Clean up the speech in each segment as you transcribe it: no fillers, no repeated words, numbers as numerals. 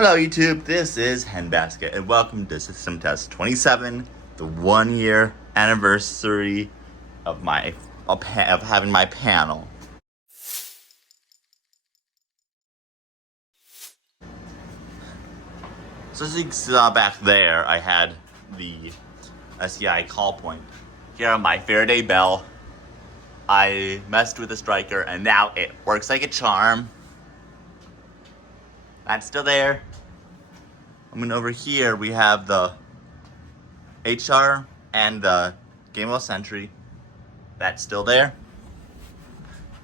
Hello YouTube, this is Henbasket and welcome to System Test 27, the 1-year anniversary of having my panel. So as you saw back there, I had the SEI call point. Here on my Faraday bell, I messed with the striker and now it works like a charm. That's still there. I mean, over here we have the HR and the Game of Century. That's still there.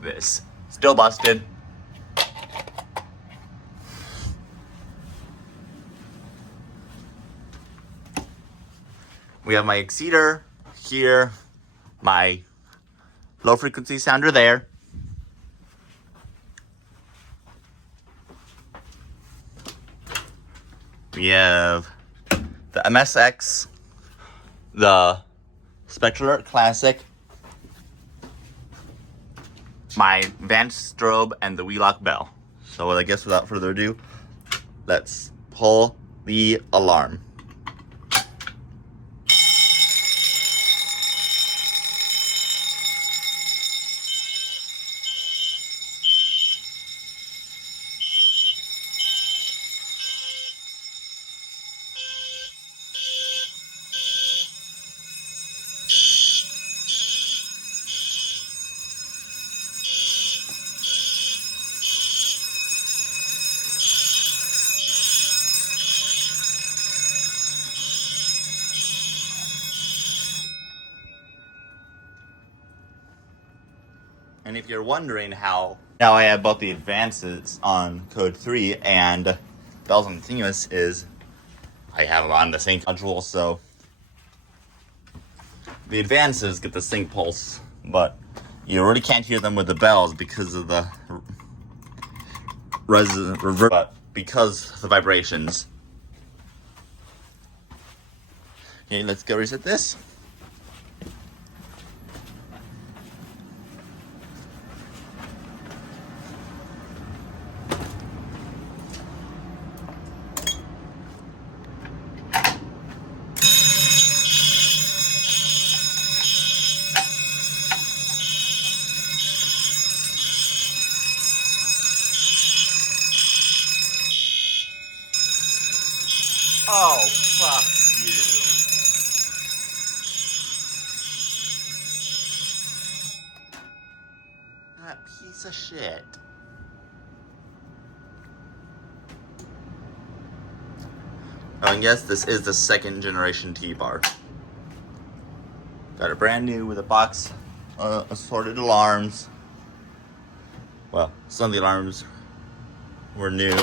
This still busted. We have my exceeder here, my low frequency sounder there. We have the MSX, the Spectralert Classic, my Advanced Strobe, and the Wheelock Bell. So I guess without further ado, let's pull the alarm. And if you're wondering how now I have both the advances on code 3 and bells on continuous is I have them on the sync module, so the advances get the sync pulse, but you really can't hear them with the bells because of the because of the vibrations. Okay, let's go reset this. Oh, fuck you. That piece of shit. Oh, and yes, this is the second generation T-Bar. Got it brand new with a box, assorted alarms. Well, some of the alarms were new,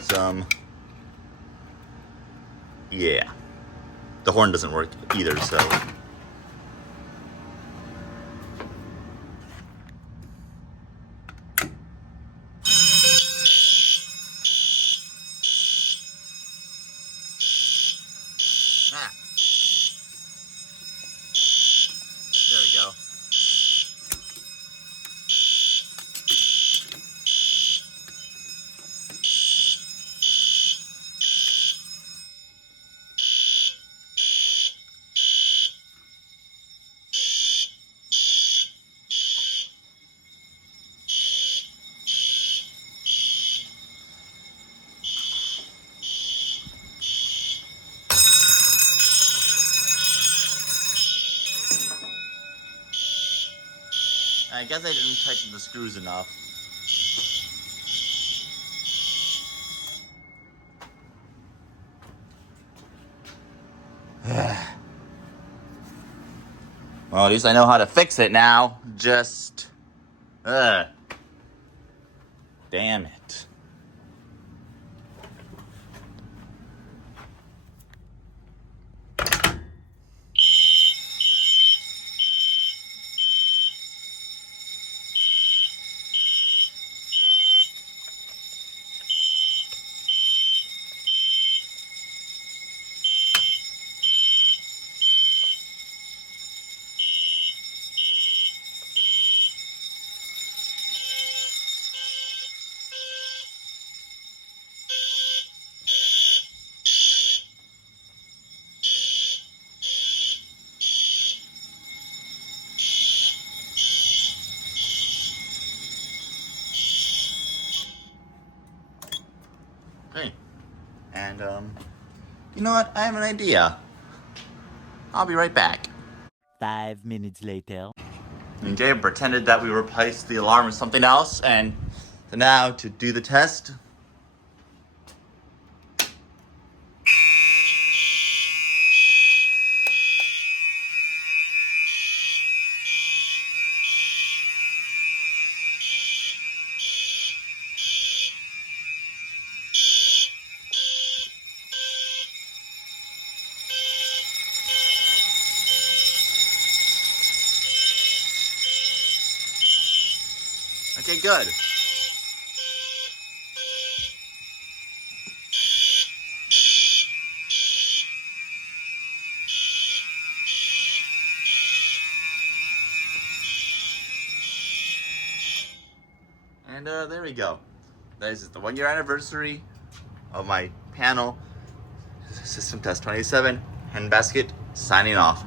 some, yeah. The horn doesn't work either, so. Ah. There we go. I guess I didn't tighten the screws enough. Well, at least I know how to fix it now. Just, damn it. And, you know what? I have an idea. I'll be right back. 5 minutes later. And Jay pretended that we replaced the alarm with something else, and so now to do the test. Okay, good. And there we go. This is the 1-year anniversary of my panel. System Test 27, Handbasket, signing off.